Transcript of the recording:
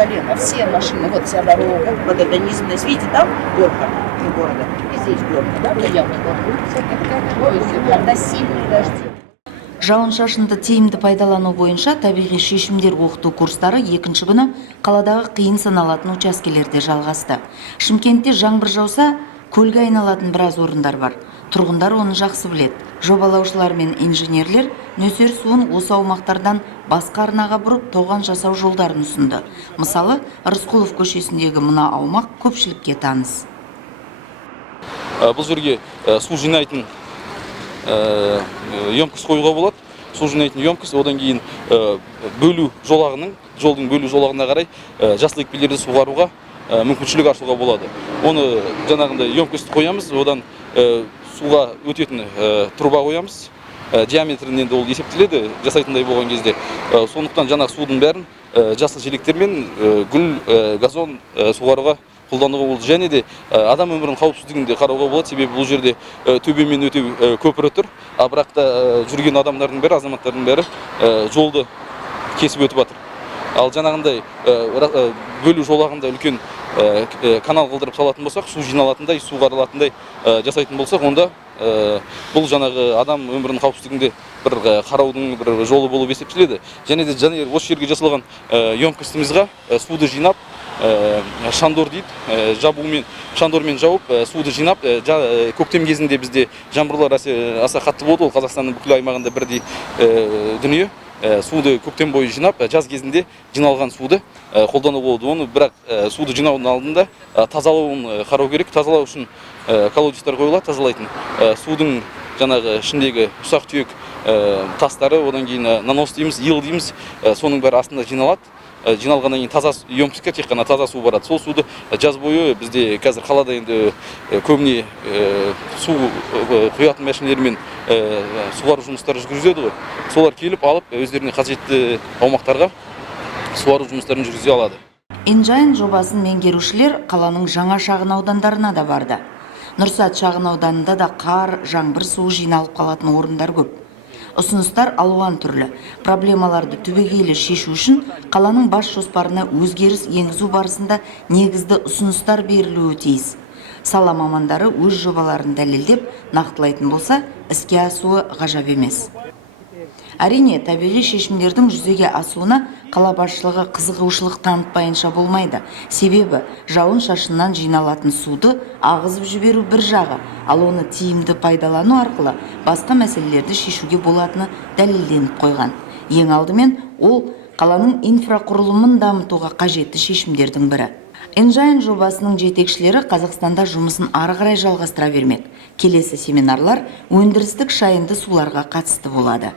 колено. Все машины, вот вся дорога, вот эта низменность. Видите, там горка города, и здесь горка, да? Когда сильные дожди. Жауын-шашынды тиімді пайдалану бойынша табиғи шешімдер оқыту курстары екінші күні қаладағы қиын саналатын учаскелерде жалғасты. Шымкентте жаңбыр жауса, көлге айналатын біраз орындар бар. Тұрғындар оны жақсы біледі. Жобалаушылар мен инженерлер нөсер суын осы аумақтардан басқа арнаға бұрып тоған жасау жолдарын ұсынды. Мысалы, Рысқұлов көшесіндегі мына аумақ көпшілікке таныс. Бұл жерге су жинайтын емкіс қоюға болады. Су жинайтын емкіс, одан кейін жолдың бөлу жолағына қарай жасыл екпелерді суғаруға мүмкіншілік ашуға болады. Оны жаңағындай емкісті қоямыз, одан суға өтетін труба қоямыз. Диаметрінен де ол есептеледі жасайтындай болған кезде. Сондықтан жаңағы судың бәрін жасыл желектермен гүл, газон суғаруға қолдануға болды. Және де адам өмірінің қауіпсіздігін де қарауға болады. Себебі бұл жерде төбемен өтеу көпірі тұр, бірақ та жүрген адамдардың бәрі, азаматтардың бәрі жолды кесіп өтіп жатыр. Ал жаңағындай бөлу жолағында үлкен канал қылдырып салатын болсақ, су жиналатындай, су қаралатындай жасайтын болсақ, онда бұл жаңағы адам өмірінің қауіпсіздігінде бір қараудың бір жолы болып есептеледі. Және де осы жерге жасалған емкістімізға суды жинап, шандор дейді, шандормен жауып, суды жинап, көктем кезінде бізде жаңбырлар аса қатты болды. Ол Қазақстанның бүкіл аймағында бірдей дүние. Суды көктем бойы жинап, жаз кезінде жиналған суды қолдану болды. Оны бірақ суды жинаудың алдында тазалауын қарау керек. Тазалау үшін колодецтер қойылады, тазалайтын. Судың жаңағы ішіндегі ұсақ түйек тастары, одан кейін нанос дейміз, ил дейміз, соның бәрі астында жиналады. Жиналғаннан кейін таза емкіске тек қана таза су барады. Сол суды жаз бойы бізде қазір қалада енді көбіне су құятын мәшинелермен суғару жұмыстары жүргізеді ғой. Солар келіп алып, өздеріне қажетті аумақтарға суару жұмыстарын жүргізе алады. Engine жобасын меңгерушілер қаланың жаңа шағын аудандарына да барды. Нұрсат шағын ауданында да қар, жаңбыр суы жиналып қалатын орындар көп. Ұсыныстар алуан түрлі. Проблемаларды түбегейлі шешу үшін қаланың бас жоспарына өзгеріс енгізу барысында негізді ұсыныстар берілуі тиіс. Сала мамандары өз жобаларын дәлелдеп нақтылайтын болса, іске асуы ғажап емес. Әрине, табиғи шешімдердің жүзеге асуына қала басшылығы қызығушылық танытпайынша болмайды. Себебі жауын-шашыннан жиналатын суды ағызып жіберу бір жағы, ал оны тиімді пайдалану арқылы басқа мәселелерді шешуге болатыны дәлелденіп қойған. Ең алдымен ол қаланың инфрақұрылымын дамытуға қажетті шешімдердің бірі. Engine жобасының жетекшілері Қазақстанда жұмысын ары қарай жалғастыра бермек. Келесі семинарлар өндірістік шайынды суларға қатысты болады.